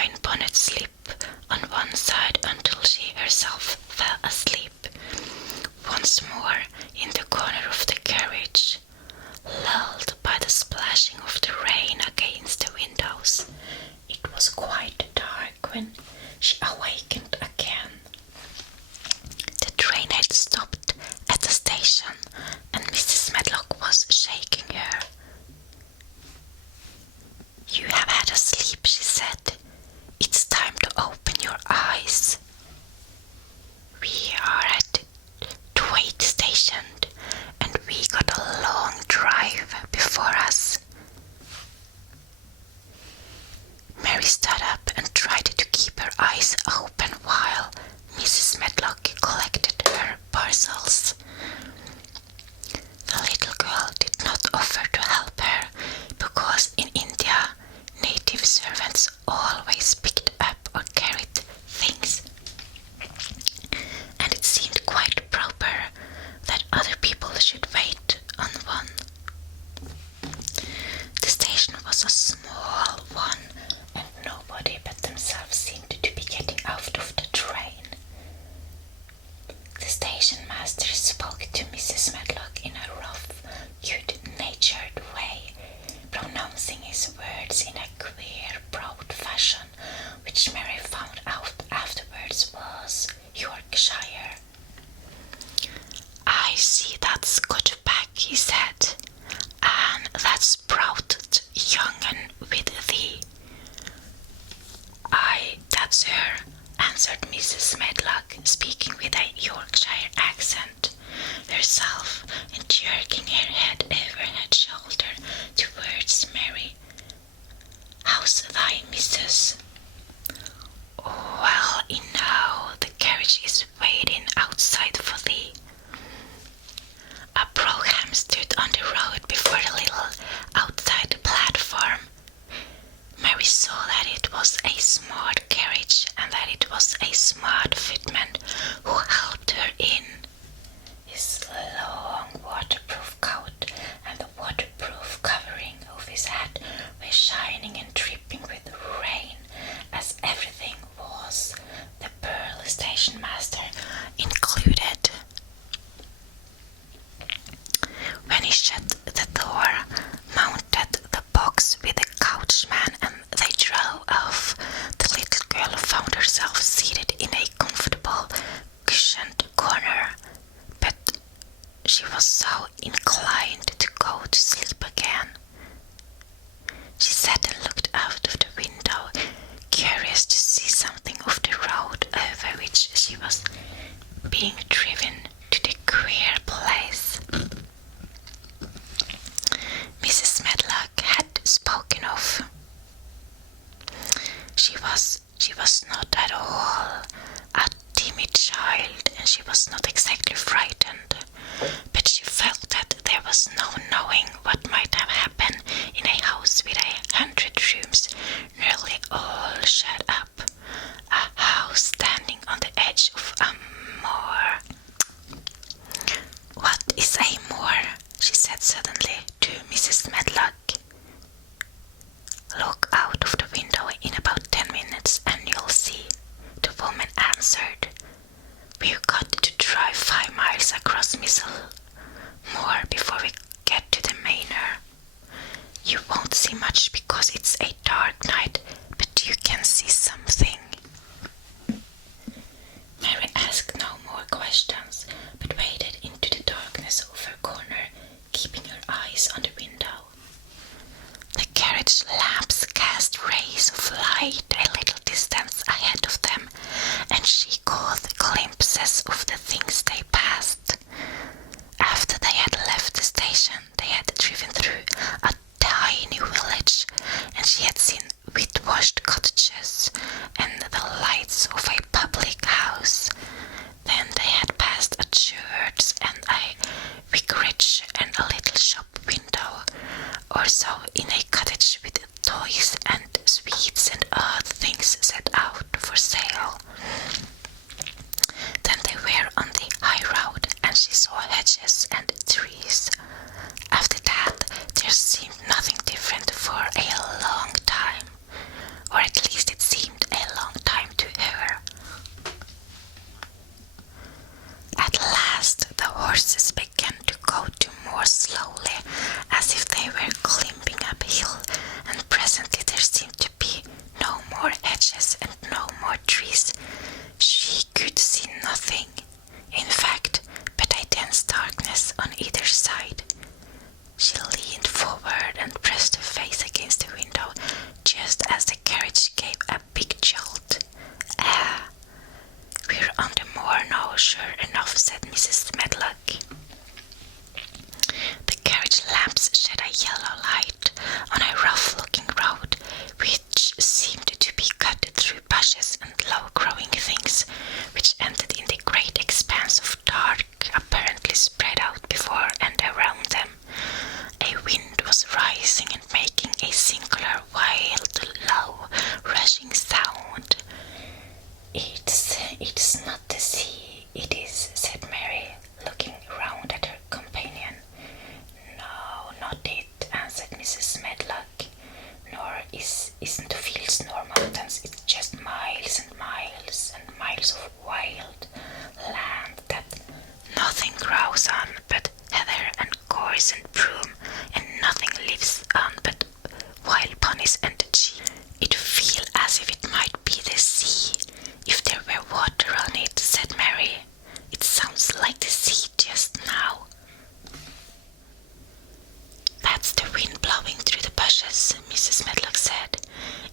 pine bonnet slip on one side until she herself fell asleep. Once more in the corner of the carriage, lulled by the splashing of the rain against the windows. It was quite dark when she awakened again. The train had stopped at the station and Mrs. Medlock was shaking her. "You have had a sleep," she said. "It's time to open your eyes. We are at Thwaite Station and we got a long drive before us." Mary stood up and tried to keep her eyes open while Mrs. Medlock collected her parcels. The little girl did not offer to help her because in India, native servants always picked up or carried things, and it seemed quite proper that other people should wait on one. The station was a small one, and nobody but themselves seemed to be getting out of the train. The station master spoke to Mrs. Medlock in a rough, good-natured way, pronouncing his words in a queer, proud fashion, which Mary found out afterwards was Yorkshire. "I see that Scotch back," he said, "and that sprouted young'un with thee." "Aye, that's her," answered Mrs. Medlock, speaking with a Yorkshire accent herself and jerking her head over her shoulder towards Mary. "How's thy missus?" "Well, now the carriage is waiting outside for thee." A brougham stood on the road before the little outside platform. Mary saw that it was a smart carriage and that it was a smart footman who helped her in. His long waterproof coat and the waterproof covering of his hat were shining and dripping with rain, as everything was, the Pearl station master included. When he shut the door, mounted the box with the coachman, and they drove off, the little girl found herself seated in a comfortable, cushioned corner, but she was so inclined to go to sleep again. She sat and looked out of the window, curious to see something of the road over which she was being driven to the queer place. Mrs. Medlock had spoken of. She was not at all a timid child, and she was not exactly frightened, but she felt that there was no knowing what might have happened in a house with 100 rooms, nearly all shut up, a house standing on the edge of a moor. "What is a moor?" she said suddenly to Mrs. Medlock. "Look out of the window in about 10 minutes and you'll see," the woman answered. "We've got to drive 5 miles across Missel Moor before we get to the manor. You won't see much because it's a dark night, but you can see something." Mary asked no more questions, but waded into the darkness of her corner, keeping her eyes on the window. The carriage lamps cast rays of light a little distance ahead of them, and she caught glimpses of the things they passed. After they had left the station, they had driven through a tiny village, and she had seen whitewashed cottages and the lights of a public house. Then they had passed a church and a vicarage and a little shop window or so in a cottage with toys and sweets and odd things set out for sale. Then they were on the high road and she saw hedges and trees. After that there seemed nothing different for a long time, or at least it seemed sure enough, said Mrs. Medlock. The carriage lamps shed a yellow light on a rough-looking road, which seemed to be cut through bushes and low-growing things, which ended in the great expanse of dark, apparently spread out before and around them. A wind was rising and making a singular, wild, low, rushing sound. It's not the sea, it is, said Mary, looking round at her companion. No, not it, answered Mrs. Medlock. Nor isn't the fields nor mountains, it's just miles and miles and miles of wild land that nothing grows on but heather and gorse and broom, and nothing lives on but wild ponies and sheep. It feels as if it might be the sea, if there were water on it, said Mary. It sounds like the sea just now. That's the wind blowing through the bushes, Mrs. Medlock said.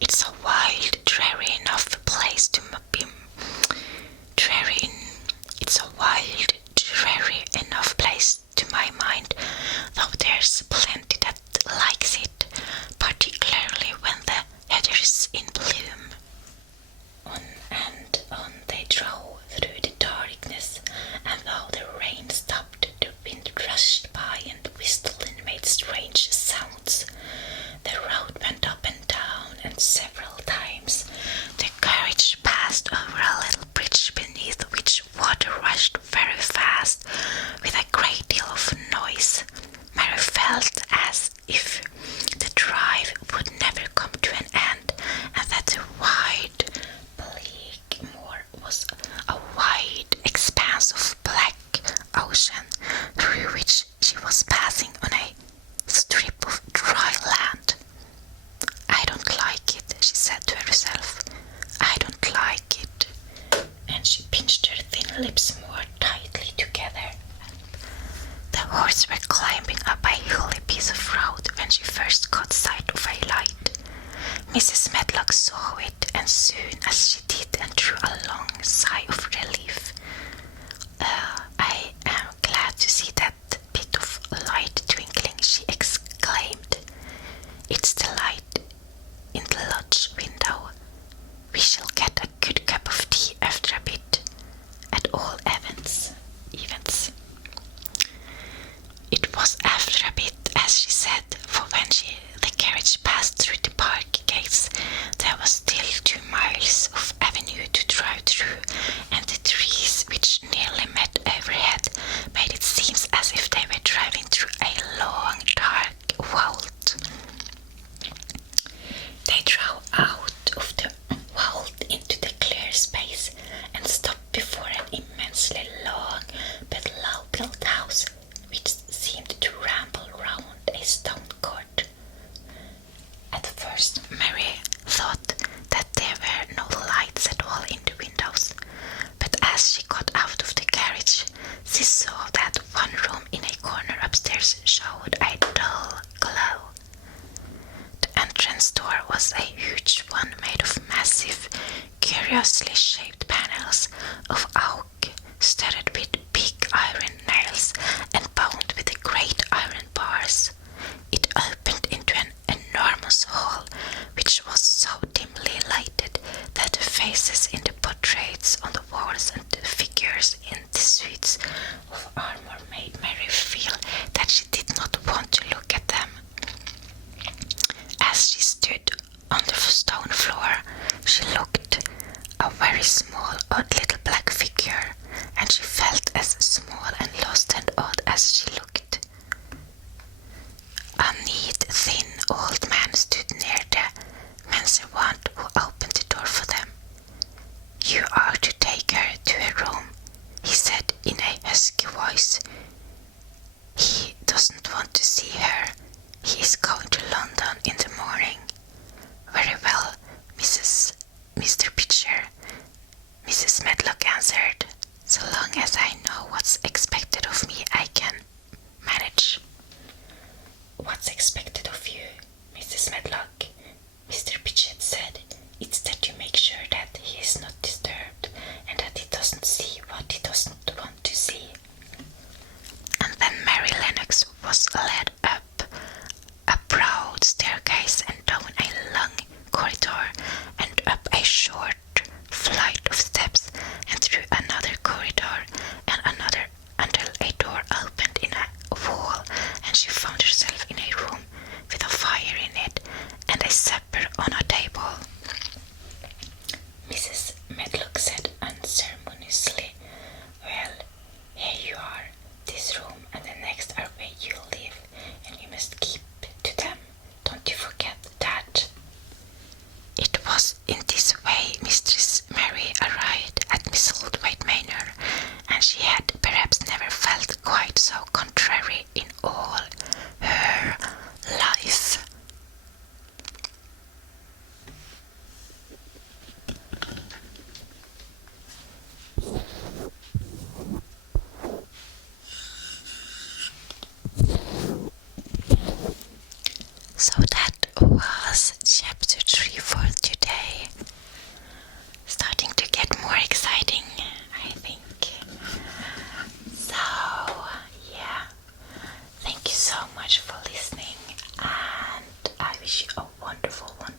It's a wild, dreary enough place to be It's a wild, dreary enough place to my mind, though there's plenty that likes it, particularly when the heather is in bloom. On and on they drove through the darkness, and though the rain stopped, the wind rushed by and whistled and made strange sounds. The road went up and down, and several times the carriage passed over a little bridge beneath which water rushed very fast with a great deal of noise. Mary felt as if the drive would never come to an end, and that the wide, bleak moor was a wide expanse of black ocean through which she was passing on a strip of dry land. I don't like it, she said to herself. I don't like it. And she pinched her thin lips more tightly together. The horses were climbing up a hilly piece of road when she first caught sight of a light. Mrs. Medlock saw it, and soon as she did and drew a long sigh of relief. I am glad to see that bit of light twinkling, she exclaimed. It's the light in the lodge window. We shall get a good cup of tea after a bit, at all events. It was after a bit, as she said, for when the carriage passed through the park gates, there was still 2 miles of avenue to drive through, and the trees which nearly met overhead made it seem as if they were driving through a long, dark vault. They drove out of the vault into the clear space and stopped before an immensely long but low-built house which seemed to ramble round a stone court. At first Mary thought that there were no lights at all in the windows, but as she got out of the carriage, she saw that one room in a corner upstairs showed a dull glow. The entrance door was a huge one made of massive, curiously shaped panels of oak, studded with big iron nails and bound with great iron bars. It opened into an enormous hall, which was so dimly lighted that the faces in the portraits on the walls and the figures in the suits of armor made Mary feel that she did not want to look at them. As she stood on the stone floor, she looked a very small, odd little black figure, and she felt as small and lost and odd as she looked. A neat, thin old man stood near the menservant who opened the door for them. you a wonderful, wonderful